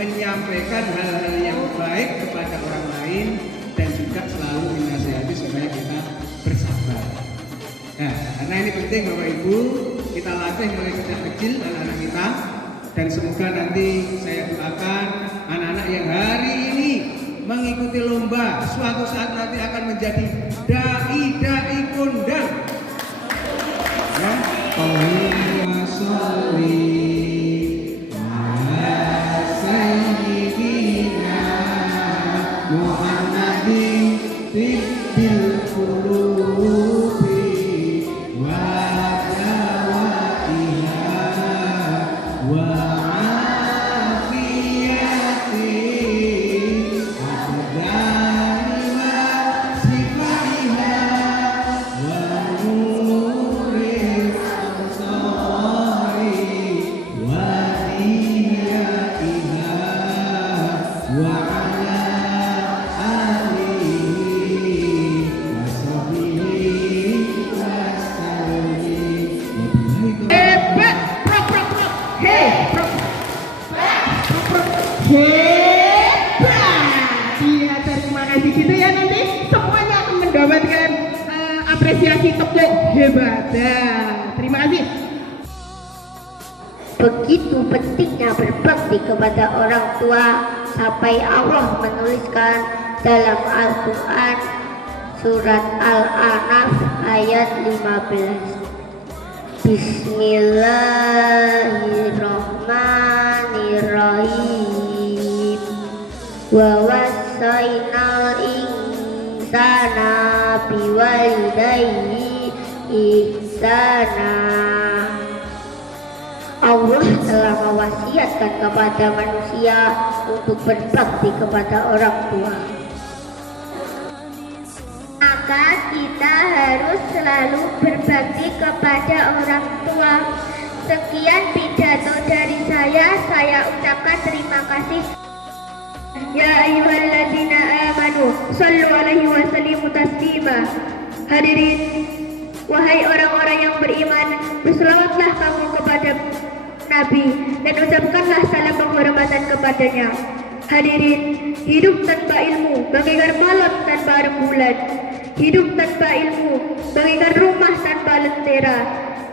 Menyampaikan hal-hal yang baik kepada orang lain dan juga selalu dinasihati supaya kita bersabar. Nah, karena ini penting Bapak Ibu, kita latih mulai sejak kecil anak-anak kita, dan semoga nanti saya doakan anak-anak yang hari ini mengikuti lomba suatu saat nanti akan menjadi dai kondang. Ya, Allahumma sholli Muhammadin tibbil qulubi wa dawaiha wa afiyati abdani wa sifaiha wa nuril absari wa niyatiha wa hebat. Iya, terima kasih gitu ya, nanti semuanya akan mendapatkan apresiasi tepuk hebat. Terima kasih. Begitu pentingnya berbakti kepada orang tua sampai Allah menuliskan dalam Al-Quran surat Al-An'am ayat 15. Bismillahirrahmanirrahim. Wa wassaynal insana biwalidayhi ihsana. Allah telah mewasiatkan kepada manusia untuk berbakti kepada orang tua. Maka kita harus selalu berbakti kepada orang tua. Sekian pidato dari saya ucapkan terima kasih. Ya ayyuhalladzina amanu shallu alaihi wa sallimu taslima. Hadirin, wahai orang-orang yang beriman, berselawatlah kamu kepada Nabi dan ucapkanlah salam penghormatan kepadanya. Hadirin, hidup tanpa ilmu bagaikan malam tanpa rembulan. Hidup tanpa ilmu bagaikan rumah tanpa lentera.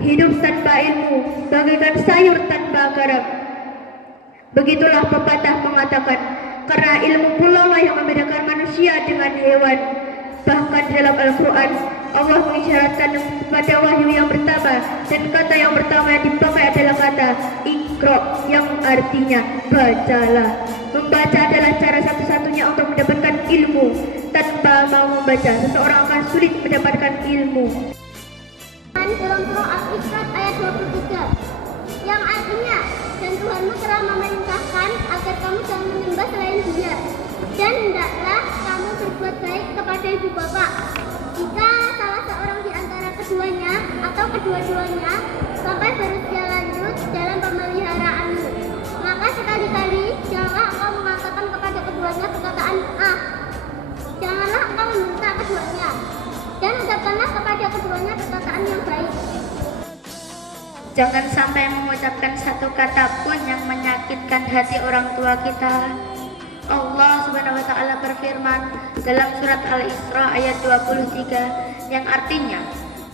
Hidup tanpa ilmu bagaikan sayur tanpa garam. Begitulah pepatah mengatakan, karena ilmu pula lah yang membedakan manusia dengan hewan. Bahkan dalam Al-Quran Allah mengisyaratkan pada wahyu yang pertama, dan kata yang pertama yang dipakai adalah kata Iqra, yang artinya bacalah. Membaca adalah cara satu-satunya untuk mendapatkan ilmu. Tanpa mau membaca, seseorang akan sulit mendapatkan ilmu. Dalam surah Al-Isra ayat 23, yang artinya, dan Tuhanmu telah memerintahkan agar kamu jangan menyembah selain Dia, dan hendaklah kamu berbuat baik kepada ibu bapak. Jika salah seorang di antara keduanya atau kedua-duanya sampai berusia lanjut dalam pemeliharaanmu, maka sekali-kali janganlah engkau mengatakan kepada keduanya perkataan janganlah engkau membentak keduanya. kepada keduanya perkataan yang baik. Jangan sampai mengucapkan satu kata pun yang menyakitkan hati orang tua kita. Allah Subhanahu wa taala berfirman dalam surat Al-Isra ayat 23 yang artinya,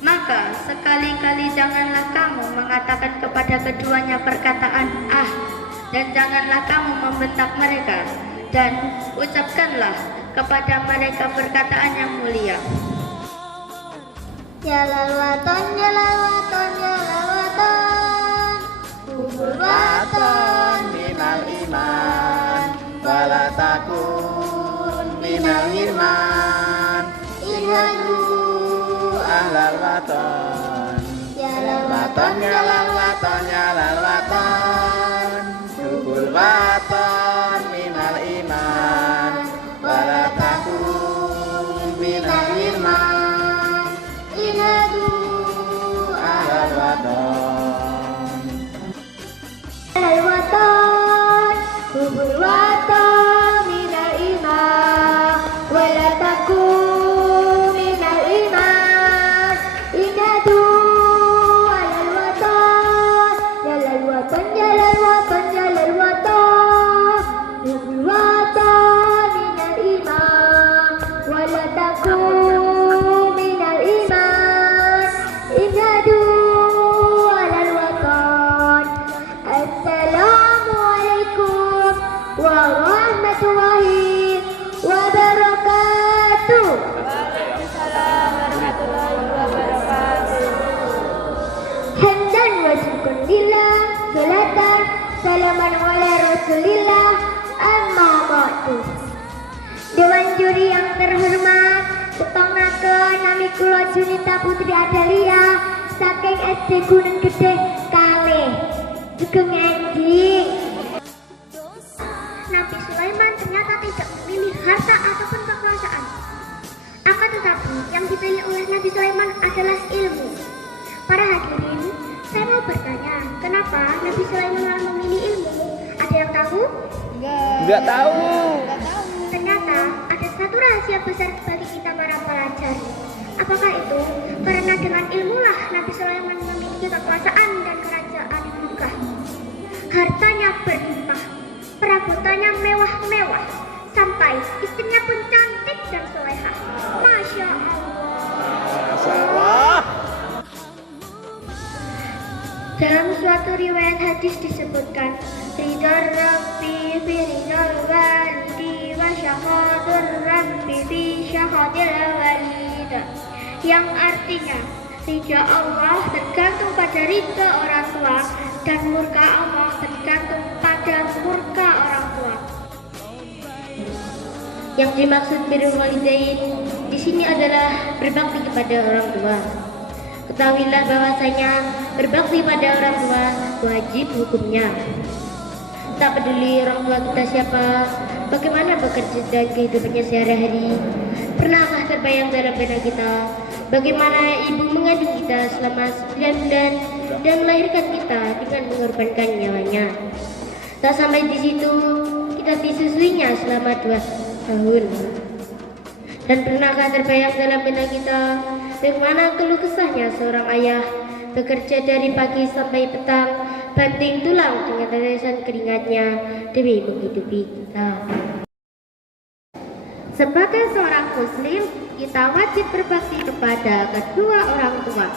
maka sekali-kali janganlah kamu mengatakan kepada keduanya perkataan ah, dan janganlah kamu membentak mereka, dan ucapkanlah kepada mereka perkataan yang mulia. Ya lalwaton, ya lalwaton, ya lalwaton, kubur waton minal iman wala takun minal hirman inhadu ahlal waton ya waton ya lal waton ya lal waton kubur waton minal iman wala takun minal hirman inhadu ahlal waton lalwaton, kubur waton minal iman, wala takun minal iman, inadu alal waton, jalal waton, jalal waton, jalal waton, kubur waton minal iman, wala takun minal iman, inadu alal waton. Assalamualaikum warahmatullahi wabarakatuh. Hamdan wa syukran lillah, salatan salaman ala rasulillah, amma ba'du. Dewan juri yang terhormat, ketongaken nami kula Junita Putri Adalia saking SD Gunung Gede kalih Sugeng Enjing. Nabi Sulaiman ternyata tidak memilih harta ataupun kekuasaan. Akan tetapi yang dipilih oleh Nabi Sulaiman adalah ilmu. Para hadirin, saya mau bertanya, kenapa Nabi Sulaiman malah memilih ilmu? Ada yang tahu? nggak tahu. Ternyata ada satu rahasia besar bagi kita para pelajar. Apakah itu? Karena dengan ilmulah Nabi Sulaiman memiliki kekuasaan dan kerajaan yang megah. Hartanya berlimpah, perabotannya mewah-mewah, sampai istrinya pun cantik dan solehah. Masya Allah. Dalam suatu riwayat hadis disebutkan, ridar rabbi fi ridal walidi wa syahadur rabbi fi syahadil walid, yang artinya ridha Allah tergantung pada ridha orang tua dan murka Allah tergantung pada murka orang tua. Yang dimaksud birrul walidain di sini adalah berbakti kepada orang tua. Ketahuilah bahwasanya berbakti pada orang tua wajib hukumnya. Tak peduli orang tua kita siapa, bagaimana bekerja dan kehidupannya sehari-hari. Pernahkah terbayang dalam benak kita bagaimana ibu mengandung kita selama 9 bulan dan melahirkan kita dengan mengorbankan nyawanya. Tak sampai di situ, kita disusuinya selama 2 tahun. Dan pernahkah terbayang dalam benak kita bagaimana keluh kesahnya seorang ayah bekerja dari pagi sampai petang, banting tulang dengan tetesan keringatnya demi menghidupi kita. Sebagai seorang muslim, kita wajib berbakti kepada kedua orang tua.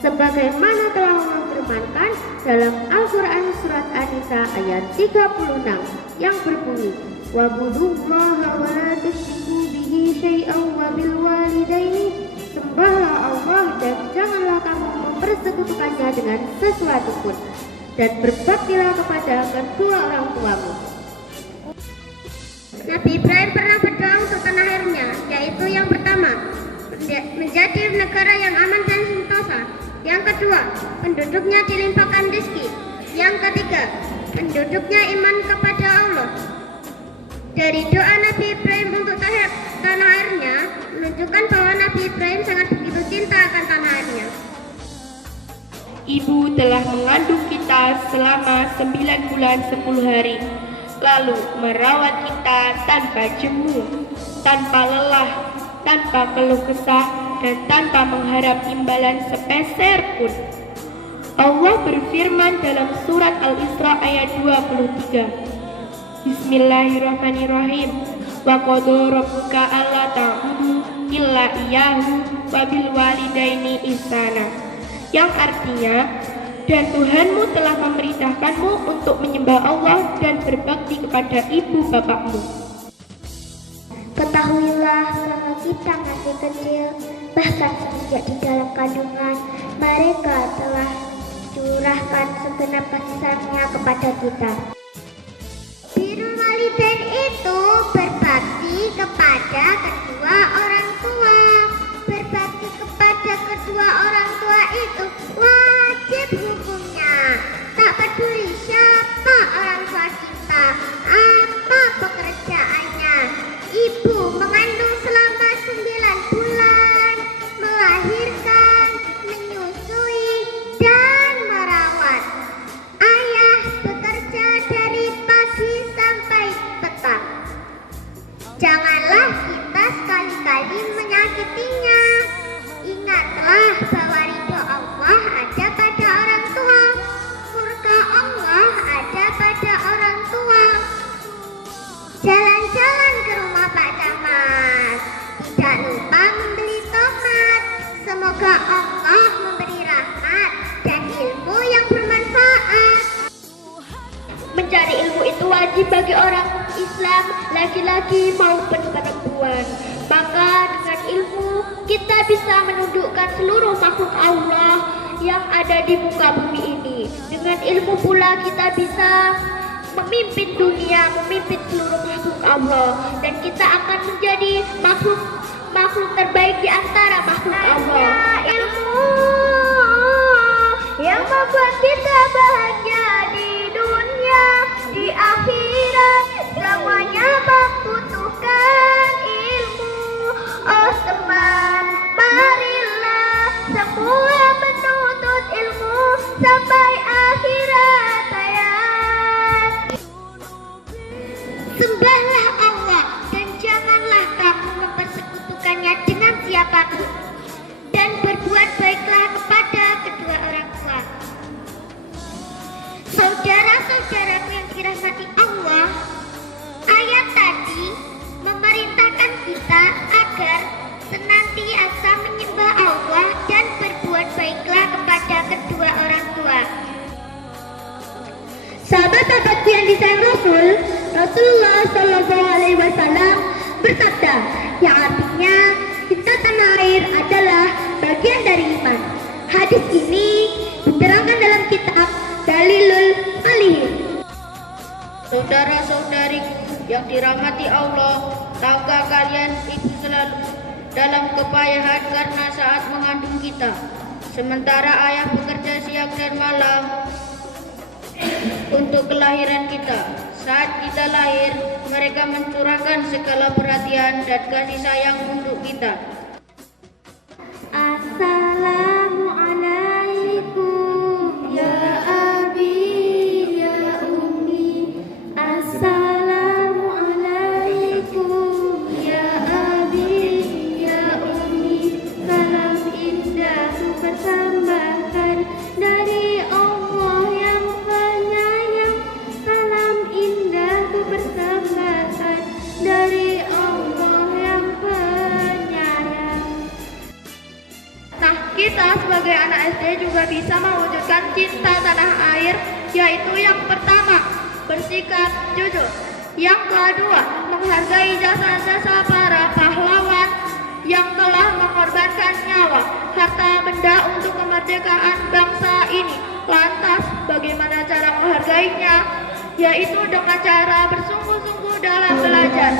Sebagaimana telah Allah firmankan dalam Al-Quran surat An-Nisa ayat 36 yang berbunyi, wa'budullaha wa la tusyriku bihi syai'an wa bil walidaini, sembahlah Allah dan janganlah kamu mempersekutukannya dengan sesuatu pun, dan berbaktilah kepada kedua orang tuamu. Nabi Ibrahim pernah berdoa untuk tanah airnya, yaitu yang pertama, menjadi negara yang aman dan sentosa. Yang kedua, penduduknya dilimpahkan rezeki. Yang ketiga, penduduknya iman kepada Allah. Dari doa Nabi Ibrahim untuk tanah airnya menunjukkan bahwa Nabi Ibrahim sangat begitu cinta akan tanah airnya. Ibu telah mengandung kita selama 9 bulan 10 hari, lalu merawat kita tanpa jemu, tanpa lelah, tanpa keluh kesah dan tanpa mengharap imbalan sepeser pun. Allah berfirman dalam surat Al-Isra ayat 23. Bismillahirrahmanirrahim. Wa qadara rabbuka alla ta'budu illa iyyahu wa bil walidaini ihsana. Yang artinya, dan Tuhanmu telah memerintahkanmu untuk menyembah Allah dan berbakti kepada ibu bapakmu. Ketahuilah selama kita masih kecil, bahkan semenjak di dalam kandungan, mereka telah curahkan segenap kasih sayangnya kepada kita. Birrul walidain itu berbakti kepada kedua orang tua. Berbakti kepada kedua orang tua itu wajib hukumnya. Tak peduli siapa orang tua kita, apa pekerjaannya. Ibu mengandung selama 9 bulan, melahirkan, menyusui, dan merawat. Ayah bekerja dari pagi sampai petang. Janganlah kita sekali-kali menyakitinya. Ingatlah bahwa ridho Allah ada pada orang tua, murka Allah ada pada orang tua. Jalan-jalan ke rumah Pak Camat, tidak lupa membeli tomat. Semoga Allah memberi rahmat dan ilmu yang bermanfaat. Mencari ilmu itu wajib bagi orang Islam, laki-laki maupun perempuan. Maka dengan ilmu kita bisa menundukkan seluruh makhluk Allah yang ada di muka bumi ini. Dengan ilmu pula kita bisa memimpin dunia, memimpin seluruh makhluk Allah, dan kita akan menjadi makhluk terbaik di antara makhluk Allah. Ilmu yang membuat kita bahagia di dunia, di akhirat, semuanya membutuhkan ilmu. Oh teman, marilah semua menuntut ilmu sampai akhirat hayat. Sembahlah Allah dan janganlah kamu mempersekutukannya dengan siapapun, dan berbuat baiklah kepada kedua orang tua. Saudara-saudaraku yang dirahmati Allah, ayat tadi memerintahkan kita agar senantiasa menyembah Allah dan berbuat baiklah kepada kedua orang tua. Sahabat-sahabatku yang disayang Rasulullah Shallallahu Alaihi Wasallam bersabda, yang artinya cinta tanah air adalah bagian dari iman. Hadis ini diterangkan dalam kitab Dalilul Falihin. Saudara-saudariku yang dirahmati Allah, tahukah kalian ibu selalu dalam kepayahan karena saat mengandung kita, sementara ayah bekerja siang dan malam untuk kelahiran kita. Saat kita lahir, mereka mencurahkan segala perhatian dan kasih sayang untuk kita. Assalamualaikum ya abi ya ummi. Assalamualaikum ya abi ya ummi. Salam indah persembahkan dari Allah yang penyayang. Salam indah persembahkan dari Allah yang penyayang. Nah, kita sebagai anak SD juga bisa mewujudkan cinta tanah air, yaitu yang pertama, bersikap jujur. Yang kedua, menghargai jasa-jasa para pahlawan yang telah mengorbankan nyawa, harta benda untuk kemerdekaan bangsa ini. Lantas, bagaimana cara menghargainya? Yaitu dengan cara bersungguh-sungguh dalam belajar.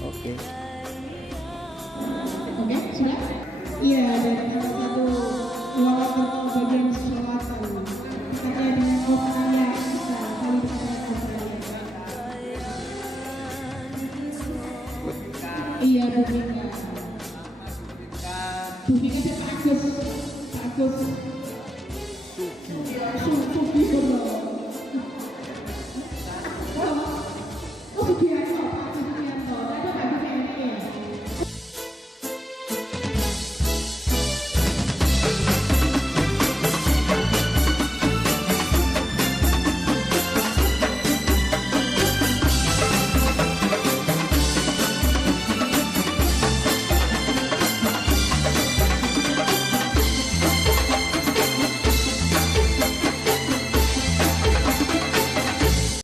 Oke. Oke, sudah? Iya, dan satu bagian selatan. Alif